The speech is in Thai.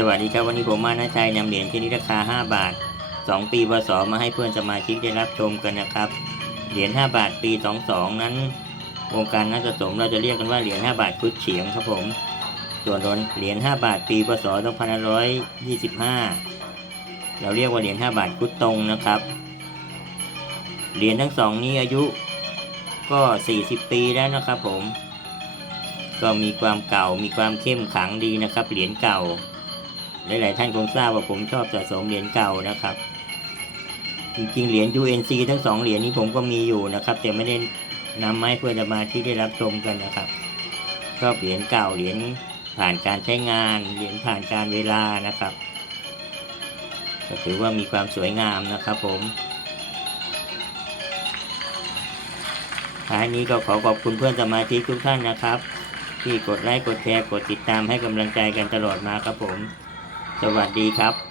สวัสดีครับวันนี้ผมมานาชัยนำเหรียญชนิดราคา 5 บาท 2 ปีพศมาให้เพื่อนสมาชิกได้รับชมกันนะครับ เหรียญ 5 บาทปี 22 นั้น วงการนักสะสมเราจะเรียกกันว่าเหรียญ 5 บาทคุดเฉียงครับผม ส่วนเหรียญ 5 บาทปีพศ2525 เราเรียกว่าเหรียญ 5 บาทคุดตรงนะครับ เหรียญทั้งสองนี้อายุก็ 40 ปีแล้วนะครับผม ก็มีความเก่ามีความเข้มขลังดีนะครับ เหรียญเก่า หลายๆท่านคงทราบว่าผมชอบสะสมเหรียญเก่านะครับ จริงๆ เหรียญ UNC ทั้งสองเหรียญนี้ผมก็มีอยู่นะครับ แต่ไม่ได้นำมาให้เพื่อนสมาที่ได้รับชมกันนะครับ ชอบเหรียญเก่าเหรียญผ่านการใช้งาน เหรียญผ่านการเวลานะครับก็ถือว่ามีความสวยงามนะครับผมท้ายนี้ก็ขอขอบคุณเพื่อนสมาชิกทุกท่านนะครับ ที่กดไลค์กดแชร์กดติดตามให้กำลังใจกันตลอดมาครับผม สวัสดีครับ